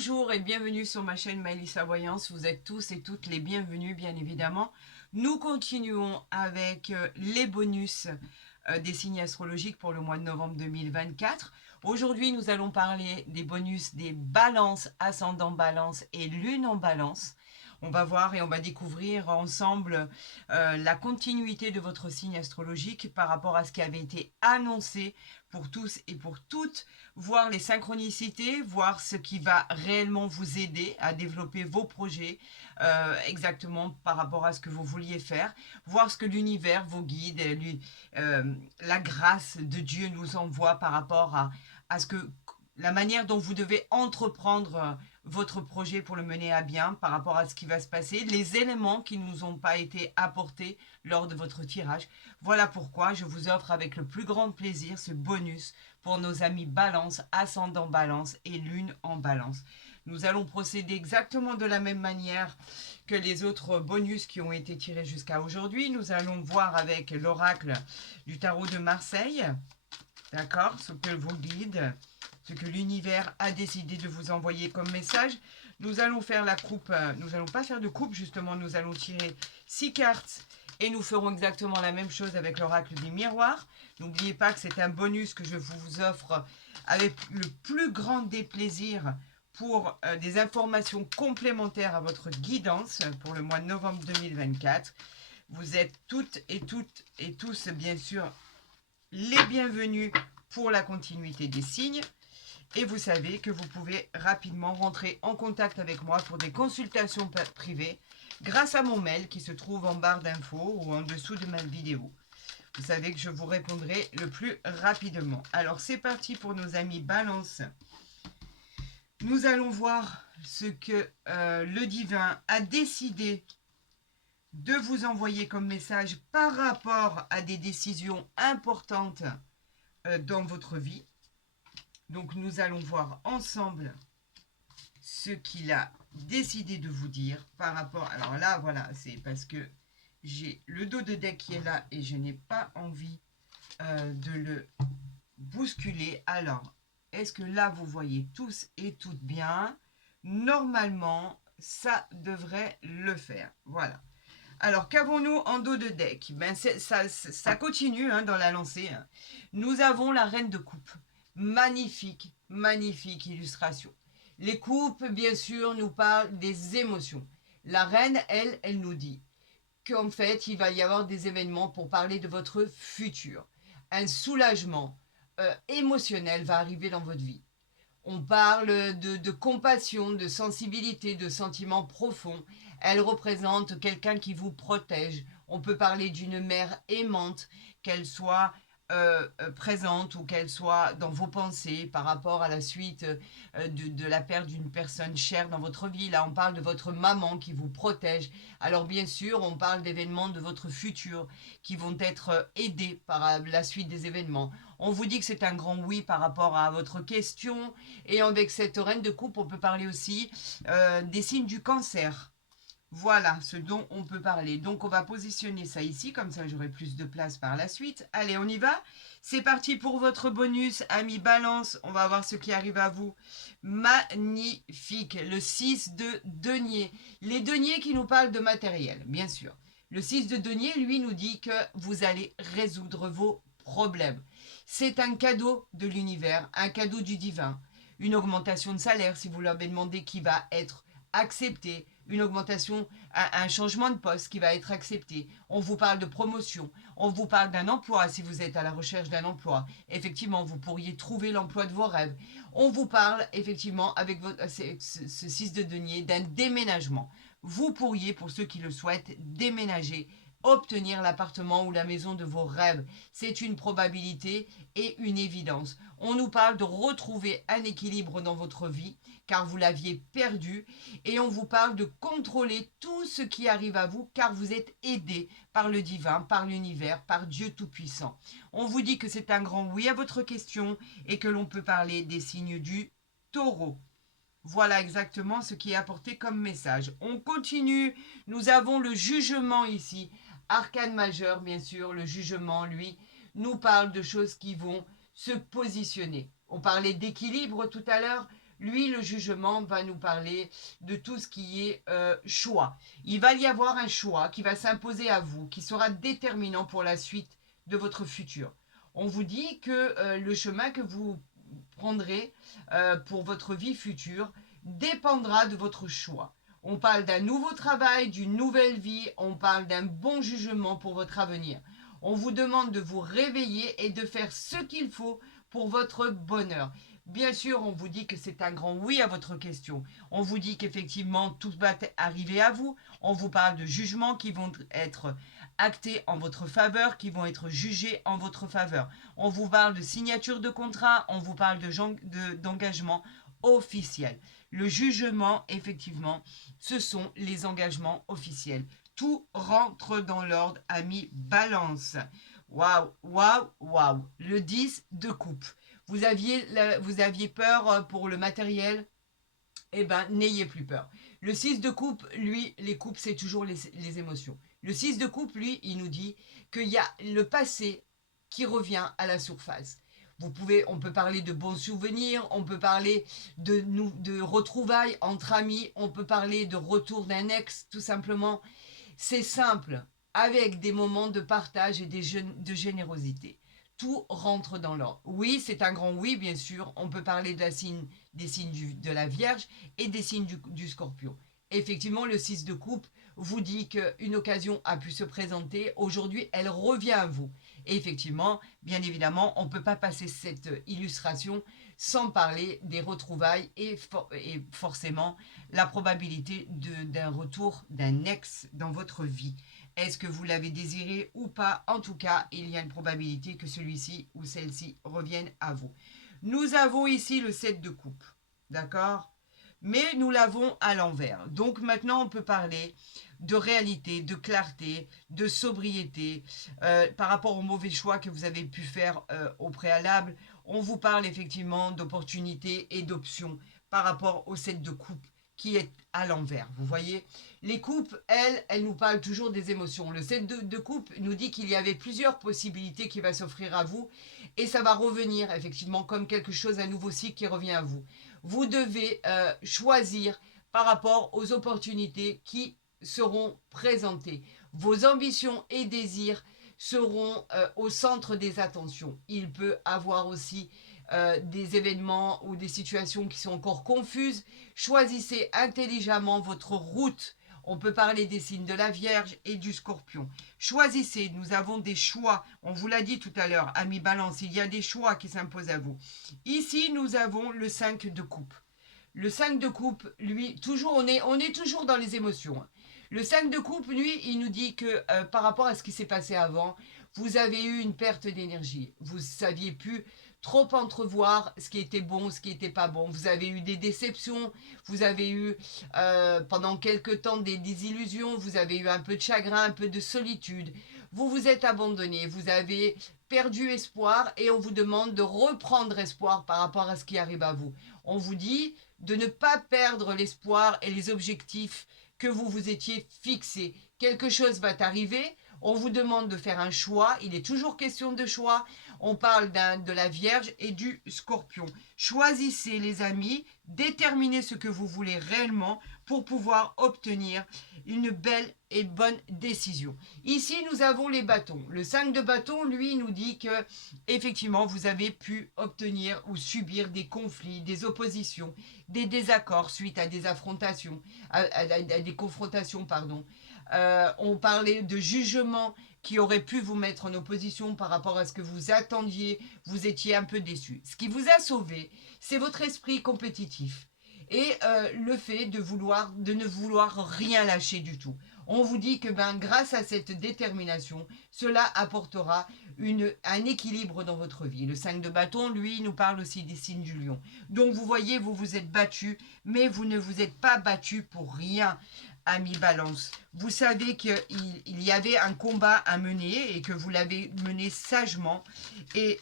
Bonjour et bienvenue sur ma chaîne Maëlissa Voyance. Vous êtes tous et toutes les bienvenus, bien évidemment. Nous continuons avec les bonus des signes astrologiques pour le mois de novembre 2024. Aujourd'hui, nous allons parler des bonus des balances, ascendant balance et lune en balance. On va voir et on va découvrir ensemble la continuité de votre signe astrologique par rapport à ce qui avait été annoncé pour tous et pour toutes, voir les synchronicités, voir ce qui va réellement vous aider à développer vos projets exactement par rapport à ce que vous vouliez faire, voir ce que l'univers, vos guides, la grâce de Dieu nous envoie par rapport à ce que la manière dont vous devez entreprendre votre projet pour le mener à bien par rapport à ce qui va se passer, les éléments qui ne nous ont pas été apportés lors de votre tirage. Voilà pourquoi je vous offre avec le plus grand plaisir ce bonus pour nos amis Balance, ascendant Balance et Lune en Balance. Nous allons procéder exactement de la même manière que les autres bonus qui ont été tirés jusqu'à aujourd'hui. Nous allons voir avec l'oracle du tarot de Marseille, d'accord, ce que vos guides, ce que l'univers a décidé de vous envoyer comme message. Nous allons faire la coupe, nous n'allons pas faire de coupe justement, nous allons tirer 6 cartes et nous ferons exactement la même chose avec l'oracle des miroirs. N'oubliez pas que c'est un bonus que je vous offre avec le plus grand des plaisirs pour des informations complémentaires à votre guidance pour le mois de novembre 2024. Vous êtes toutes et tous, bien sûr, les bienvenus pour la continuité des signes. Et vous savez que vous pouvez rapidement rentrer en contact avec moi pour des consultations privées grâce à mon mail qui se trouve en barre d'infos ou en dessous de ma vidéo. Vous savez que je vous répondrai le plus rapidement. Alors c'est parti pour nos amis Balance. Nous allons voir ce que le divin a décidé de vous envoyer comme message par rapport à des décisions importantes dans votre vie. Donc nous allons voir ensemble ce qu'il a décidé de vous dire par rapport... Alors là, voilà, c'est parce que j'ai le dos de deck qui est là et je n'ai pas envie de le bousculer. Alors, est-ce que là, vous voyez tous et toutes bien? Normalement, ça devrait le faire. Voilà. Alors, qu'avons-nous en dos de deck? Ben, ça continue dans la lancée. Hein. Nous avons la reine de coupe. Magnifique, magnifique illustration. Les coupes, bien sûr, nous parlent des émotions. La reine, elle nous dit qu'en fait, il va y avoir des événements pour parler de votre futur. Un soulagement émotionnel va arriver dans votre vie. On parle de compassion, de sensibilité, de sentiments profonds. Elle représente quelqu'un qui vous protège. On peut parler d'une mère aimante, qu'elle soit présente ou qu'elle soit dans vos pensées par rapport à la suite de la perte d'une personne chère dans votre vie. Là, on parle de votre maman qui vous protège. Alors bien sûr, on parle d'événements de votre futur qui vont être aidés par la suite des événements. On vous dit que c'est un grand oui par rapport à votre question. Et avec cette reine de coupe, on peut parler aussi des signes du cancer. Voilà ce dont on peut parler. Donc, on va positionner ça ici, comme ça j'aurai plus de place par la suite. Allez, on y va. C'est parti pour votre bonus, amis Balance. On va voir ce qui arrive à vous. Magnifique. Le 6 de denier. Les deniers qui nous parlent de matériel, bien sûr. Le 6 de denier, lui, nous dit que vous allez résoudre vos problèmes. C'est un cadeau de l'univers, un cadeau du divin. Une augmentation de salaire, si vous leur avez demandé, qui va être acceptée. Une augmentation, un changement de poste qui va être accepté. On vous parle de promotion. On vous parle d'un emploi si vous êtes à la recherche d'un emploi. Effectivement, vous pourriez trouver l'emploi de vos rêves. On vous parle effectivement avec ce 6 de denier d'un déménagement. Vous pourriez, pour ceux qui le souhaitent, déménager, obtenir l'appartement ou la maison de vos rêves. C'est une probabilité et une évidence. On nous parle de retrouver un équilibre dans votre vie car vous l'aviez perdu et on vous parle de contrôler tout ce qui arrive à vous car vous êtes aidé par le divin, par l'univers, par Dieu Tout-Puissant. On vous dit que c'est un grand oui à votre question et que l'on peut parler des signes du taureau. Voilà exactement ce qui est apporté comme message. On continue. Nous avons le jugement ici. Arcane majeur, bien sûr. Le jugement, lui, nous parle de choses qui vont se positionner. On parlait d'équilibre tout à l'heure. Lui, le jugement va nous parler de tout ce qui est choix. Il va y avoir un choix qui va s'imposer à vous, qui sera déterminant pour la suite de votre futur. On vous dit que le chemin que vous prendrez pour votre vie future dépendra de votre choix. On parle d'un nouveau travail, d'une nouvelle vie, on parle d'un bon jugement pour votre avenir. On vous demande de vous réveiller et de faire ce qu'il faut pour votre bonheur. Bien sûr, on vous dit que c'est un grand oui à votre question. On vous dit qu'effectivement, tout va arriver à vous. On vous parle de jugements qui vont être actés en votre faveur, qui vont être jugés en votre faveur. On vous parle de signature de contrat, on vous parle d'engagement officiel. Le jugement, effectivement, ce sont les engagements officiels. Tout rentre dans l'ordre, ami Balance. Waouh, waouh, waouh. Le 10 de coupe. Vous aviez peur pour le matériel? Eh bien, n'ayez plus peur. Le 6 de coupe, lui, les coupes, c'est toujours les émotions. Le 6 de coupe, lui, il nous dit qu'il y a le passé qui revient à la surface. On peut parler de bons souvenirs, on peut parler de retrouvailles entre amis, on peut parler de retour d'un ex, tout simplement. C'est simple, avec des moments de partage et de générosité. Tout rentre dans l'ordre. Oui, c'est un grand oui, bien sûr. On peut parler des signes de la Vierge et des signes du Scorpion. Effectivement, le 6 de coupe vous dit qu'une occasion a pu se présenter. Aujourd'hui, elle revient à vous. Et effectivement, bien évidemment, on ne peut pas passer cette illustration sans parler des retrouvailles et forcément la probabilité d'un retour d'un ex dans votre vie. Est-ce que vous l'avez désiré ou pas? En tout cas, il y a une probabilité que celui-ci ou celle-ci revienne à vous. Nous avons ici le 7 de coupe, d'accord? Mais nous l'avons à l'envers. Donc maintenant, on peut parler de réalité, de clarté, de sobriété par rapport aux mauvais choix que vous avez pu faire au préalable. On vous parle effectivement d'opportunités et d'options par rapport au 7 de coupe qui est à l'envers. Vous voyez, les coupes, elles nous parlent toujours des émotions. Le 7 de coupe nous dit qu'il y avait plusieurs possibilités qui vont s'offrir à vous et ça va revenir effectivement comme quelque chose, un nouveau cycle qui revient à vous. Vous devez choisir par rapport aux opportunités qui seront présentées. Vos ambitions et désirs seront au centre des attentions. Il peut avoir aussi des événements ou des situations qui sont encore confuses. Choisissez intelligemment votre route. On peut parler des signes de la Vierge et du Scorpion. Choisissez, nous avons des choix. On vous l'a dit tout à l'heure, amis Balance, il y a des choix qui s'imposent à vous. Ici, nous avons le 5 de coupe. Le 5 de coupe, lui, toujours, on est toujours dans les émotions. Le 5 de coupe, lui, il nous dit que par rapport à ce qui s'est passé avant, vous avez eu une perte d'énergie. Vous ne saviez plus trop entrevoir ce qui était bon, ce qui n'était pas bon. Vous avez eu des déceptions, vous avez eu pendant quelque temps des désillusions, vous avez eu un peu de chagrin, un peu de solitude. Vous vous êtes abandonné, vous avez perdu espoir et on vous demande de reprendre espoir par rapport à ce qui arrive à vous. On vous dit de ne pas perdre l'espoir et les objectifs que vous vous étiez fixés. Quelque chose va arriver, on vous demande de faire un choix, il est toujours question de choix. On parle de la Vierge et du Scorpion. Choisissez les amis, déterminez ce que vous voulez réellement pour pouvoir obtenir une belle et bonne décision. Ici, nous avons les bâtons. Le 5 de bâton, lui, nous dit que effectivement, vous avez pu obtenir ou subir des conflits, des oppositions, des désaccords suite à des affrontations, à des confrontations, pardon. On parlait de jugement qui aurait pu vous mettre en opposition par rapport à ce que vous attendiez, vous étiez un peu déçu. Ce qui vous a sauvé, c'est votre esprit compétitif et le fait de ne vouloir rien lâcher du tout. On vous dit que grâce à cette détermination, cela apportera un équilibre dans votre vie. Le 5 de bâton, lui, nous parle aussi des signes du lion. Donc vous voyez, vous vous êtes battu, mais vous ne vous êtes pas battu pour rien. Ami Balance, vous savez qu'il y avait un combat à mener et que vous l'avez mené sagement et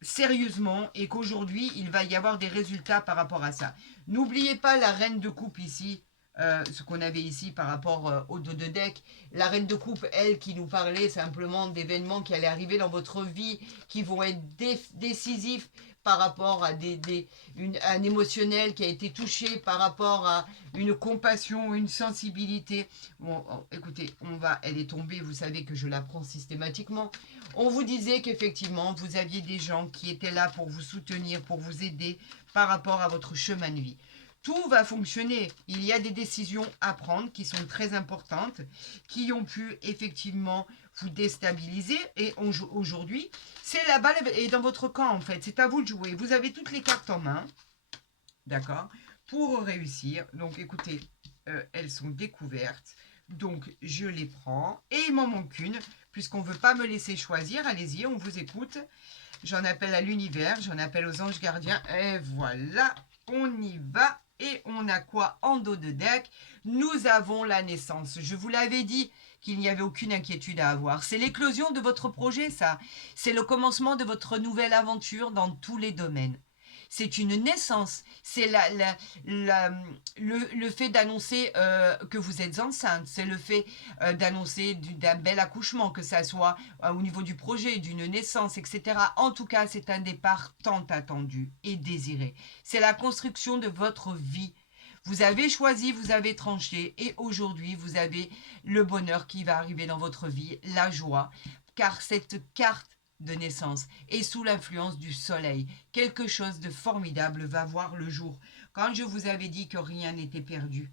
sérieusement et qu'aujourd'hui, il va y avoir des résultats par rapport à ça. N'oubliez pas la reine de coupe ici, ce qu'on avait ici par rapport au dos de deck. La reine de coupe, elle, qui nous parlait simplement d'événements qui allaient arriver dans votre vie, qui vont être décisifs par rapport à un émotionnel qui a été touché, par rapport à une compassion, une sensibilité. Bon, écoutez, elle est tombée, vous savez que je la prends systématiquement. On vous disait qu'effectivement, vous aviez des gens qui étaient là pour vous soutenir, pour vous aider par rapport à votre chemin de vie. Tout va fonctionner. Il y a des décisions à prendre qui sont très importantes, qui ont pu effectivement vous déstabiliser. Et aujourd'hui, c'est la balle est dans votre camp en fait. C'est à vous de jouer. Vous avez toutes les cartes en main, d'accord, pour réussir. Donc écoutez, elles sont découvertes. Donc je les prends et il m'en manque une. Puisqu'on ne veut pas me laisser choisir, allez-y, on vous écoute. J'en appelle à l'univers, j'en appelle aux anges gardiens. Et voilà, on y va. Et on a quoi en dos de deck? Nous avons la naissance. Je vous l'avais dit qu'il n'y avait aucune inquiétude à avoir. C'est l'éclosion de votre projet, ça. C'est le commencement de votre nouvelle aventure dans tous les domaines. C'est une naissance. C'est le fait d'annoncer que vous êtes enceinte. C'est le fait d'annoncer d'un bel accouchement, que ça soit au niveau du projet, d'une naissance, etc. En tout cas, c'est un départ tant attendu et désiré. C'est la construction de votre vie. Vous avez choisi, vous avez tranché et aujourd'hui, vous avez le bonheur qui va arriver dans votre vie, la joie, car cette carte de naissance et sous l'influence du soleil. Quelque chose de formidable va voir le jour. Quand je vous avais dit que rien n'était perdu.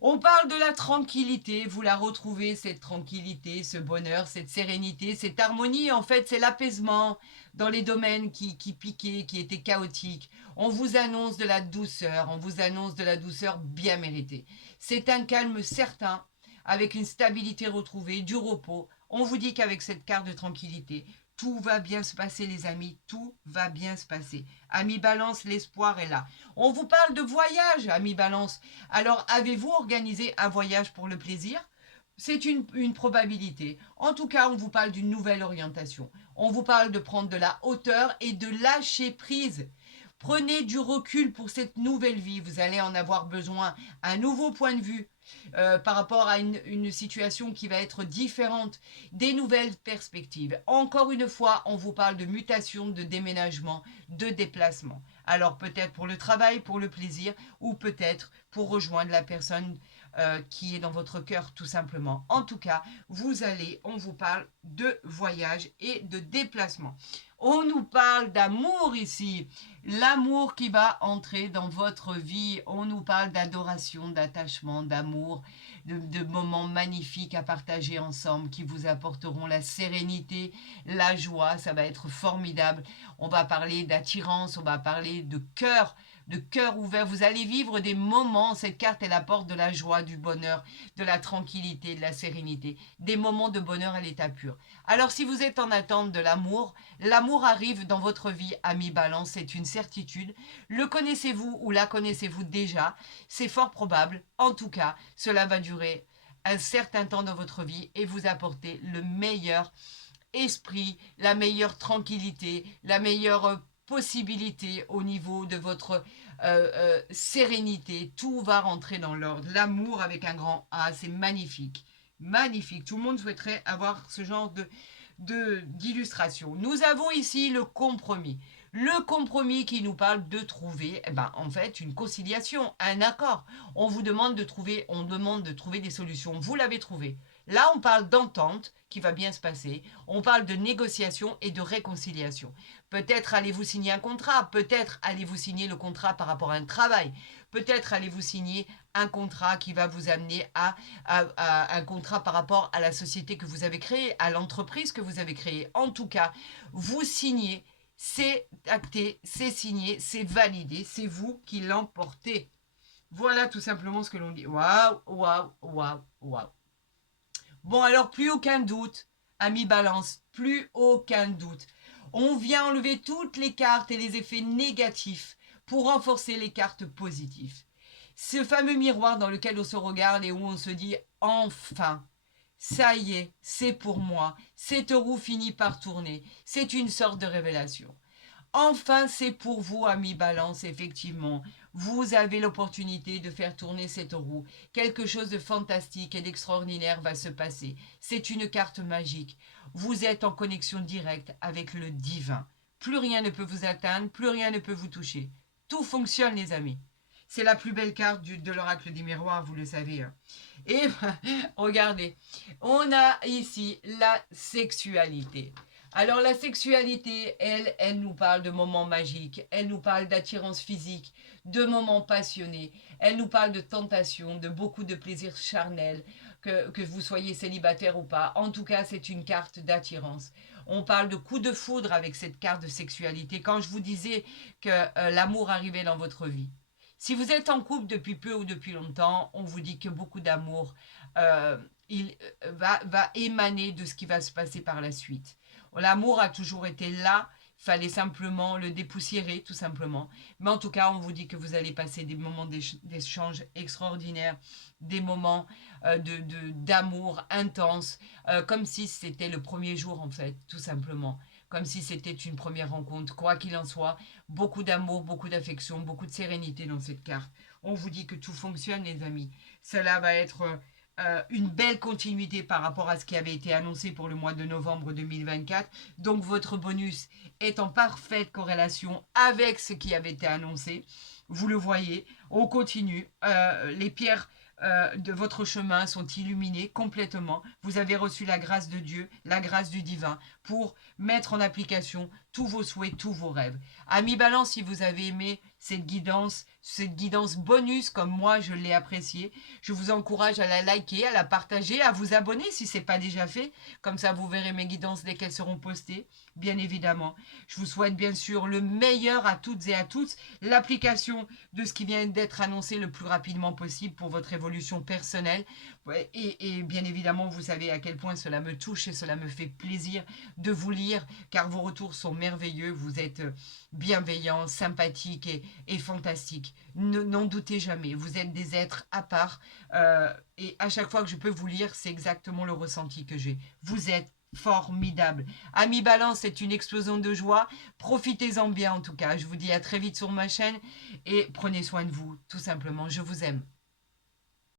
On parle de la tranquillité, vous la retrouvez, cette tranquillité, ce bonheur, cette sérénité, cette harmonie. En fait, c'est l'apaisement dans les domaines qui piquaient, qui étaient chaotiques. On vous annonce de la douceur, on vous annonce de la douceur bien méritée. C'est un calme certain, avec une stabilité retrouvée, du repos. On vous dit qu'avec cette carte de tranquillité, tout va bien se passer les amis, tout va bien se passer. Amis Balance, l'espoir est là. On vous parle de voyage, amis Balance. Alors, avez-vous organisé un voyage pour le plaisir ? C'est une probabilité. En tout cas, on vous parle d'une nouvelle orientation. On vous parle de prendre de la hauteur et de lâcher prise. Prenez du recul pour cette nouvelle vie. Vous allez en avoir besoin. Un nouveau point de vue par rapport à une situation qui va être différente. Des nouvelles perspectives. Encore une fois, on vous parle de mutation, de déménagement, de déplacement. Alors peut-être pour le travail, pour le plaisir, ou peut-être pour rejoindre la personne qui est dans votre cœur tout simplement. En tout cas, on vous parle de voyage et de déplacement. On nous parle d'amour ici, l'amour qui va entrer dans votre vie. On nous parle d'adoration, d'attachement, d'amour, de moments magnifiques à partager ensemble qui vous apporteront la sérénité, la joie. Ça va être formidable. On va parler d'attirance, on va parler de cœur ouvert. Vous allez vivre des moments, cette carte elle apporte de la joie, du bonheur, de la tranquillité, de la sérénité, des moments de bonheur à l'état pur. Alors si vous êtes en attente de l'amour, l'amour arrive dans votre vie, ami Balance, c'est une certitude. Le connaissez-vous ou la connaissez-vous déjà? C'est fort probable. En tout cas, cela va durer un certain temps dans votre vie et vous apporter le meilleur esprit, la meilleure tranquillité, la meilleure possibilité au niveau de votre sérénité. Tout va rentrer dans l'ordre. L'amour avec un grand A, c'est magnifique. Magnifique. Tout le monde souhaiterait avoir ce genre d'illustration. Nous avons ici le compromis. Le compromis qui nous parle de trouver, en fait, une conciliation, un accord. On demande de trouver des solutions. Vous l'avez trouvé. Là, on parle d'entente qui va bien se passer. On parle de négociation et de réconciliation. Peut-être allez-vous signer un contrat. Peut-être allez-vous signer le contrat par rapport à un travail. Peut-être allez-vous signer un contrat qui va vous amener à un contrat par rapport à la société que vous avez créée, à l'entreprise que vous avez créée. En tout cas, vous signez, c'est acté, c'est signé, c'est validé, c'est vous qui l'emportez. Voilà tout simplement ce que l'on dit. Waouh, waouh, waouh, waouh. Bon, alors, plus aucun doute, ami Balance, plus aucun doute. On vient enlever toutes les cartes et les effets négatifs pour renforcer les cartes positives. Ce fameux miroir dans lequel on se regarde et où on se dit « Enfin, ça y est, c'est pour moi, cette roue finit par tourner. » C'est une sorte de révélation. Enfin, c'est pour vous, ami Balance, effectivement. Vous avez l'opportunité de faire tourner cette roue. Quelque chose de fantastique et d'extraordinaire va se passer. C'est une carte magique. Vous êtes en connexion directe avec le divin. plus rien ne peut vous atteindre, plus rien ne peut vous toucher. Tout fonctionne, les amis. C'est la plus belle carte de l'oracle des miroirs, vous le savez. Hein. Et regardez, on a ici la sexualité. Alors la sexualité, elle nous parle de moments magiques, elle nous parle d'attirance physique, de moments passionnés, elle nous parle de tentation, de beaucoup de plaisir charnel, que vous soyez célibataire ou pas. En tout cas, c'est une carte d'attirance. On parle de coup de foudre avec cette carte de sexualité. Quand je vous disais que l'amour arrivait dans votre vie. Si vous êtes en couple depuis peu ou depuis longtemps, on vous dit que beaucoup d'amour euh, va émaner de ce qui va se passer par la suite. L'amour a toujours été là, il fallait simplement le dépoussiérer, tout simplement. Mais en tout cas, on vous dit que vous allez passer des moments d'échange extraordinaires, des moments d'amour intense, comme si c'était le premier jour, en fait, tout simplement. Comme si c'était une première rencontre. Quoi qu'il en soit, beaucoup d'amour, beaucoup d'affection, beaucoup de sérénité dans cette carte. On vous dit que tout fonctionne, les amis. Cela va être une belle continuité par rapport à ce qui avait été annoncé pour le mois de novembre 2024. Donc votre bonus est en parfaite corrélation avec ce qui avait été annoncé. Vous le voyez, on continue. Les pierres de votre chemin sont illuminées complètement. Vous avez reçu la grâce de Dieu, la grâce du divin pour mettre en application tous vos souhaits, tous vos rêves. Amis Balance, si vous avez aimé cette guidance bonus comme moi je l'ai appréciée, je vous encourage à la liker, à la partager, à vous abonner si ce n'est pas déjà fait. Comme ça, vous verrez mes guidances dès qu'elles seront postées, bien évidemment. Je vous souhaite bien sûr le meilleur à toutes et à tous. L'application de ce qui vient d'être annoncé le plus rapidement possible pour votre évolution personnelle. Et bien évidemment, vous savez à quel point cela me touche et cela me fait plaisir de vous lire, car vos retours sont merveilleux. Vous êtes bienveillants, sympathiques et fantastiques. N'en doutez jamais, vous êtes des êtres à part. Et à chaque fois que je peux vous lire, c'est exactement le ressenti que j'ai. Vous êtes formidable. Amis Balance, c'est une explosion de joie. Profitez-en bien en tout cas. Je vous dis à très vite sur ma chaîne et prenez soin de vous, tout simplement. Je vous aime.